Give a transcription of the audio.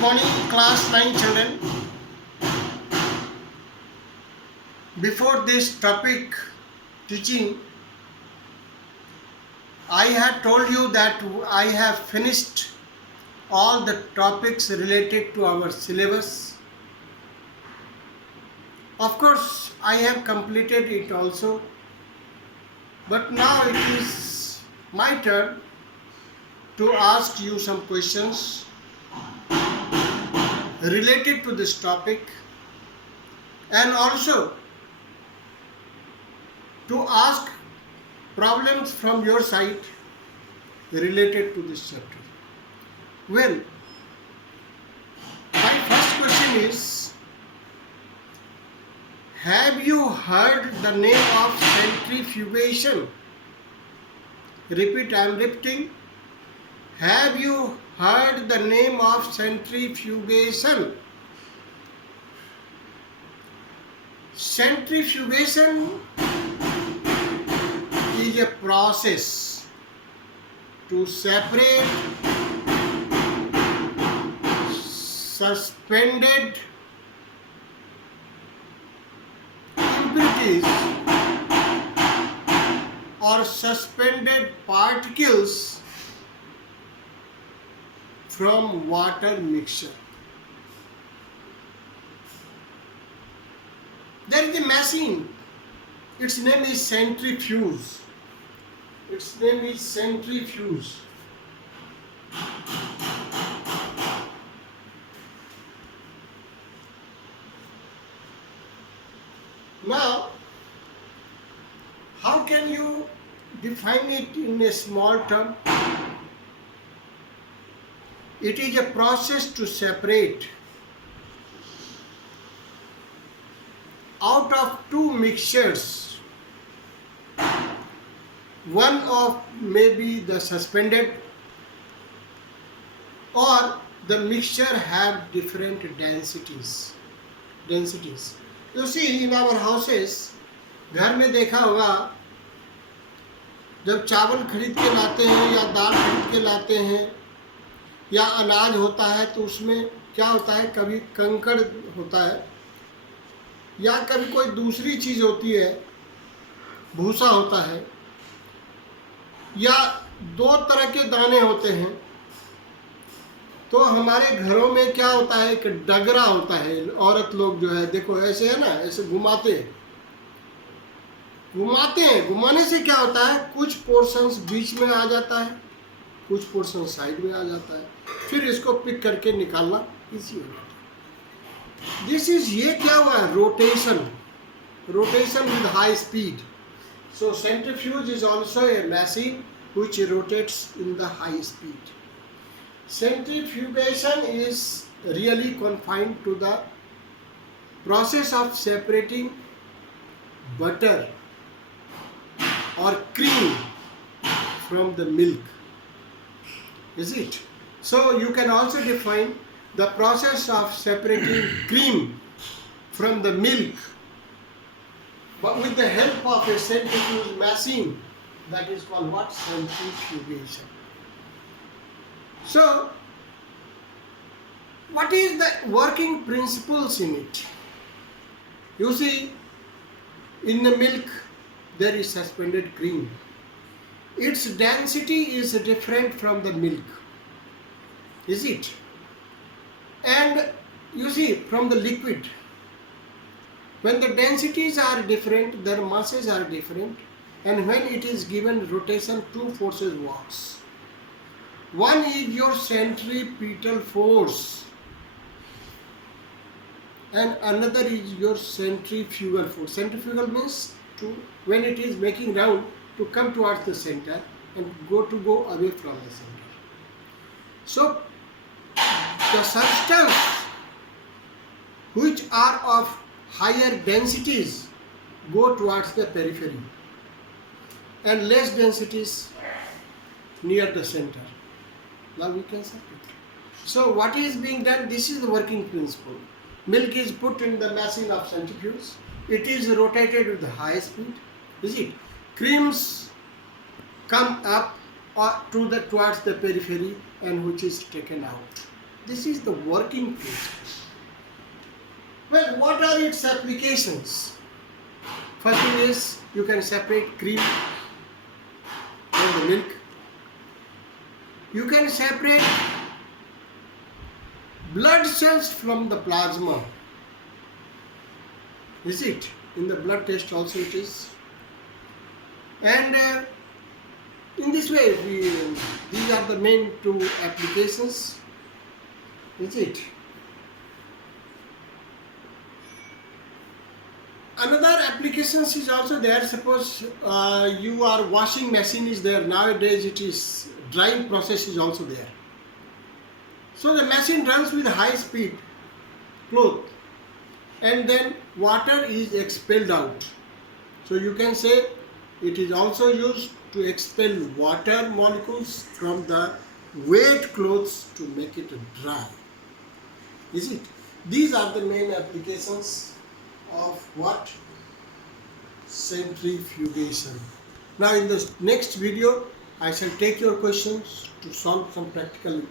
morning, class 9 children. Before this topic teaching, I had told you that I have finished all the topics related to our syllabus. Of course, I have completed it also, but now it is my turn to ask you some questions related to this topic, and also to ask problems from your side related to this chapter. Well, my first question is, have you heard the name of centrifugation? Repeat, I am repeating. Have you heard the name of centrifugation? Centrifugation is a process to separate suspended impurities or suspended particles from water mixture. There is a machine. Its name is centrifuge. Its name is centrifuge. Now, how can you define it in a small term? It is a process to separate out of two mixtures, one of maybe the suspended or the mixture have different densities. You see, in our houses, घर में देखा होगा, जब चावल खरीद के लाते हैं या दाल खरीद के लाते हैं या अनाज होता है तो उसमें क्या होता है, कभी कंकड़ होता है या कभी कोई दूसरी चीज़ होती है, भूसा होता है, या दो तरह के दाने होते हैं. तो हमारे घरों में क्या होता है, एक डगरा होता है. औरत लोग जो है, देखो ऐसे है ना, ऐसे घुमाते हैं. घुमाने से क्या होता है, कुछ पोर्शंस बीच में आ जाता है, कुछ पोर्शन साइड में आ जाता है. फिर इसको पिक करके निकालना इजी हो जाता है. दिस इज, ये क्या हुआ है, rotation with high speed. So centrifuge is also a machine which rotates in the high speed. Centrifugation is really confined to the process of separating butter or cream from the milk. Is it? So you can also define the process of separating cream from the milk, but with the help of a centrifuge machine. That is called what? Centrifugation. So, what is the working principles in it? You see, in the milk there is suspended cream. Its density is different from the milk. Is it? And you see, from the liquid, when the densities are different, their masses are different. And when it is given rotation, two forces works. One is your centripetal force and another is your centrifugal force. Centrifugal means to, when it is making round, to come towards the center and go away from the center. So the substance which are of higher densities go towards the periphery, and less densities near the center. Now we can separate. So what is being done? This is the working principle. Milk is put in the machine of centrifuge. It is rotated with high speed. Is it? Creams come up or towards the periphery and which is taken out. This is the working principle. Well, what are its applications? First thing is you can separate cream from the milk. You can separate blood cells from the plasma. Is it? In the blood test also it is. And in this way, these are the main two applications. Is it? Another applications is also there. Suppose you are washing machine is there. Nowadays it is drying process is also there. So the machine runs with high speed cloth and then water is expelled out. So you can say it is also used to expel water molecules from the wet clothes to make it dry. Is it? These are the main applications of what? Centrifugation. Now in the next video I shall take your questions to solve some practical